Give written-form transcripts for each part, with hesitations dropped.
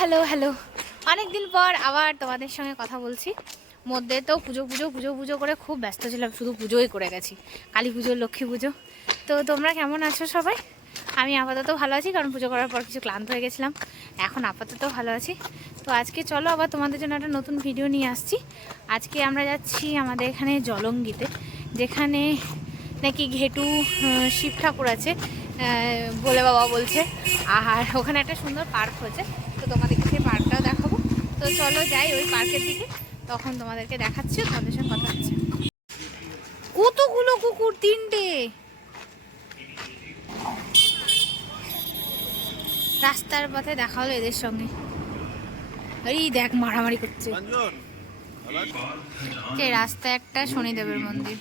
Hello hello, অনেকদিন পর আবার তোমাদের সঙ্গে কথা বলছি। মধ্যে তো পুজো পুজো পুজো পুজো করে খুব ব্যস্ত ছিলাম, শুধু পুজোই করে গেছি, কালী পুজো, লক্ষ্মী পুজো। তো তোমরা কেমন আছো সবাই? আমি আপাতত ভালো আছি, কারণ পুজো করার পর কিছু ক্লান্ত হয়ে গেছিলাম। এখন আপাতত ভালো আছি। তো আজকে চলো আবার তোমাদের জন্য একটা নতুন ভিডিও নিয়ে আসছি। আজকে আমরা যাচ্ছি আমাদের এখানে জলঙ্গিতে, যেখানে নাকি ঘেটু শিব ঠাকুর আছে বলে বাবা বলছে। আর ওখানে একটা সুন্দর পার্ক হয়েছে, তো তোমাদেরকে সেই পার্কটাও দেখাবো। তো চলো যাই ওই পার্কের দিকে, তখন তোমাদেরকে দেখাচ্ছি, তোমাদের সঙ্গে কথা হচ্ছে। কতগুলো কুকুর, 3টে। রাস্তার পথে দেখা হলো এদের সঙ্গে। এই দেখ মারামারি করছে। রাস্তায় একটা শনিদেবের মন্দির।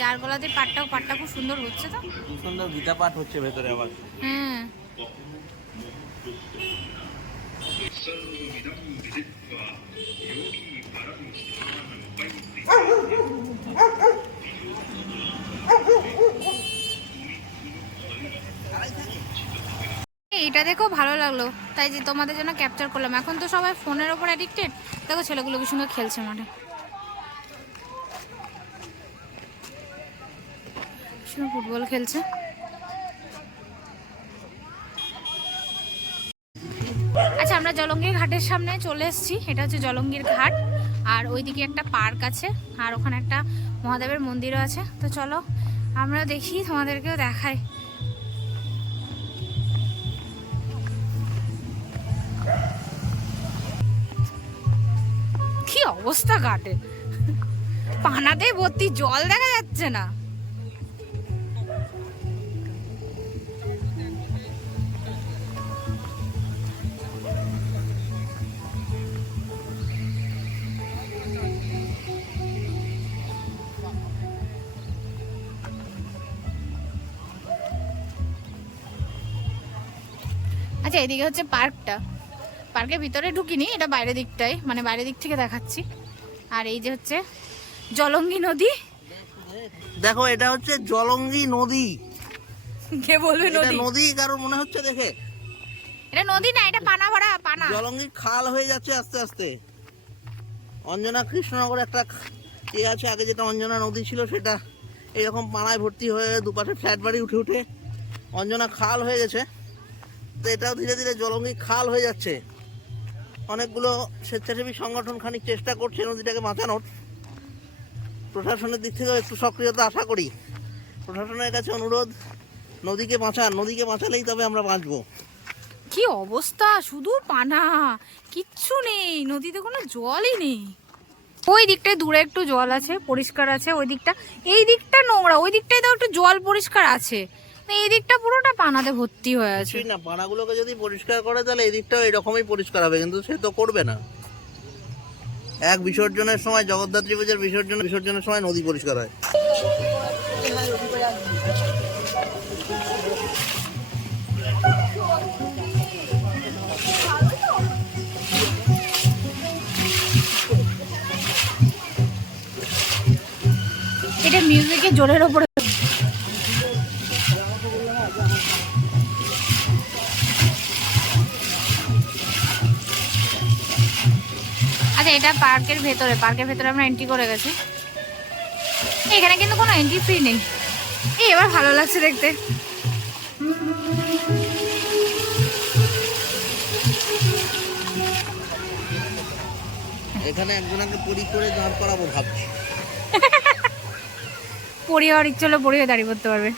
যার গলাতে পাটটা খুব সুন্দর হচ্ছে, তো সুন্দর গীতা পাঠ হচ্ছে ভেতরে আবার। হ্যাঁ, এটা দেখো ভালো লাগলো, তাই যে তোমাদের জন্য ক্যাপচার করলাম। এখন তো সবাই ফোনের ওপর অ্যাডিক্টেড। দেখো ছেলেগুলো কি সুন্দর খেলছে মাঠে, ফুটবল খেলছে। আচ্ছা, আমরা জলঙ্গির ঘাটের সামনে চলে এসেছি। এটা হচ্ছে জলঙ্গির ঘাট, আর ওইদিকে একটা পার্ক আছে, আর ওখানে একটা মহাদেবের মন্দিরও আছে। তো চলো আমরা দেখি, তোমাদেরকেও দেখাই। কি অবস্থা ঘাটে, পানাতে ভর্তি, জল দেখা যাচ্ছে না। আচ্ছা, এদিকে হচ্ছে পার্কটা। পার্কের ভিতরে ঢুকিনি, এটা বাইরের দিকটাই, মানে বাইরের দিক থেকে দেখাচ্ছি। আর এই যে হচ্ছে জলঙ্গি নদী। দেখো, এটা হচ্ছে জলঙ্গি নদী। কে বলবে নদী? নদী কারণ মনে হচ্ছে দেখে। এটা নদী না, এটা পানা ভরা পানা। জলঙ্গি খাল হয়ে যাচ্ছে আস্তে আস্তে। অঞ্জনা কৃষ্ণনগর একটা আছে, আগে যেটা অঞ্জনা নদী ছিল সেটা এইরকম পানায় ভর্তি হয়ে দুপাশে ফ্ল্যাট বাড়ি উঠে উঠে অঞ্জনা খাল হয়ে গেছে। তো এটাও ধীরে ধীরে জলঙ্গি খাল হয়ে যাচ্ছে। অনেকগুলো স্বেচ্ছাসেবী সংগঠন খানিক চেষ্টা করছে নদীটাকে বাঁচানোর। প্রশাসনের দিক থেকেও একটু সক্রিয়তা আশা করি। প্রশাসনের কাছে অনুরোধ, নদীকে বাঁচান, নদীকে বাঁচালেই তবে আমরা বাঁচবো। কি অবস্থা, শুধু পানা, কিচ্ছু নেই, নদীতে কোনো জলই নেই। ওই দিকটায় দূরে একটু জল আছে, পরিষ্কার আছে। ওই দিকটা, এই দিকটা নোংরা, ওই দিকটায় তো একটু জল পরিষ্কার আছে। এই দিকটা পুরোটা পানাতে ভর্তি হয়ে আছে। না, পানাগুলোকে যদি পরিষ্কার করে তাহলে এই দিকটাও এরকমই পরিষ্কার হবে, কিন্তু সে তো করবে না। এক বিসর্জনের সময়, জগদ্ধাত্রী পূজার বিসর্জনের সময় নদী পরিষ্কার হয়। এটা মিউজিকের জোরের ওপরে। আচ্ছা, এটা পার্কের ভেতরে আমরা এন্ট্রি করে গেছি। এখানে কিন্তু কোনো এন্ট্রি ফ্রি নেই। এবার ভালো লাগছে দেখতে। এখানে একজনকে পরি করে দাঁড় করাবো ভাবছি। পরি হওয়ার ইচ্ছে হলে পরি হয়ে দাঁড়িয়ে পড়তে পারবে।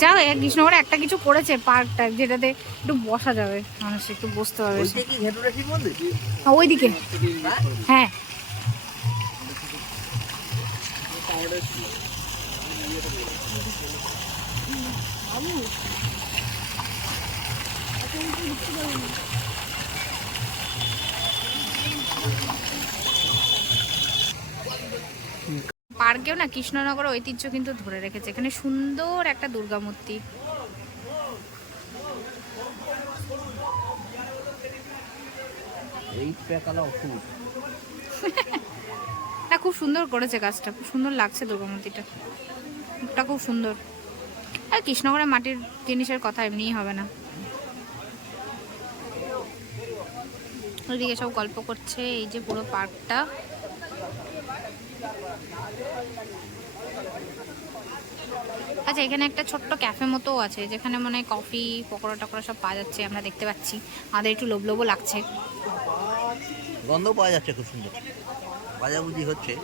যাও, কৃষ্ণগড়ে একটা কিছু করেছে পার্কটা, যেটাতে একটু বসা যাবে, মানুষ একটু বসতে পারবে। ওইদিকে, হ্যাঁ। পার্কেও না কৃষ্ণনগর ঐতিহ্য কিন্তু ধরে রেখেছে। এখানে সুন্দর একটা দুর্গা মূর্তি। এই প্যাকালা ওষুধ। না, খুব সুন্দর করেছে কাজটা, খুব সুন্দর লাগছে দুর্গা মূর্তিটা, মুখটা খুব সুন্দর। আর কৃষ্ণগড়ের মাটির জিনিসের কথা এমনিই হবে না। ওইদিকে সব গল্প করছে, এই যে পুরো পার্কটা। আচ্ছা, এখানে একটা ছোট্ট ক্যাফে মতো আছে যেখানে মনে হয় কফি পকোড়া টকোড়া সব পাওয়া যাচ্ছে, আমরা দেখতে পাচ্ছি। আমাদের একটু লোভ লোভও লাগছে। গন্ধ পাওয়া যাচ্ছে খুব সুন্দর, ভাজাভুজি হচ্ছে।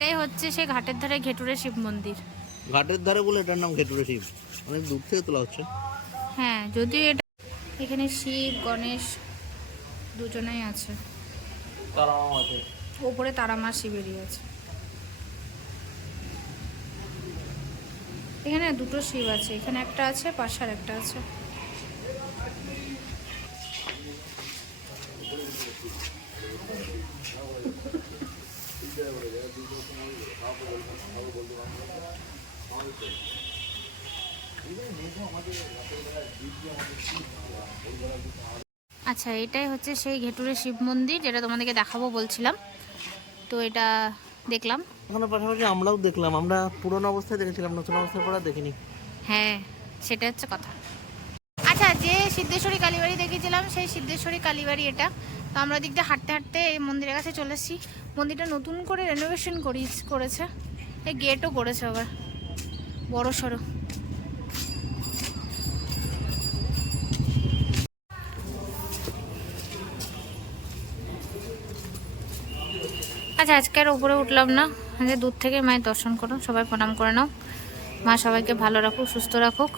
এটাই হচ্ছে সে ঘাটের ধারে ঘেটুরে শিব মন্দির। ঘাটের ধারে বলে এটার নাম ঘেটুরে শিব, অনেক দূর থেকে তোলা হচ্ছে। হ্যাঁ, যদিও এটা এখানে শিব গণেশ দুজনেই আছে, ওপরে তারা মা শিবেরই আছে। এখানে দুটো শিব আছে, এখানে একটা আছে, পাশে আর একটা আছে। আচ্ছা, এটাই হচ্ছে সেই ঘেটুরে শিব মন্দির যেটা তোমাদেরকে দেখাবো বলছিলাম। তো এটা দেখলাম। ওখানে পাশাপাশি আমরাও দেখলাম, আমরা পুরোনো অবস্থায় দেখেছিলাম, নতুন অবস্থায় পরে দেখিনি। হ্যাঁ, সেটা হচ্ছে কথা। আচ্ছা, যে সিদ্ধেশ্বরী কালীবাড়ি দেখেছিলাম সেই সিদ্ধেশ্বরী কালীবাড়ি এটা। তো আমরা দিকটা হাঁটতে হাঁটতে এই মন্দিরের কাছে চলে এসেছি। মন্দিরটা নতুন করে রেনোভেশন করেছে, এই গেটও করেছে আবার বড় সড়ো। আচ্ছা, আজকে আর উপরে উঠলাম না, দূর থেকে মায়ের দর্শন করো, সবাই প্রণাম করে নাও। মা সবাইকে ভালো রাখুক, সুস্থ রাখুক।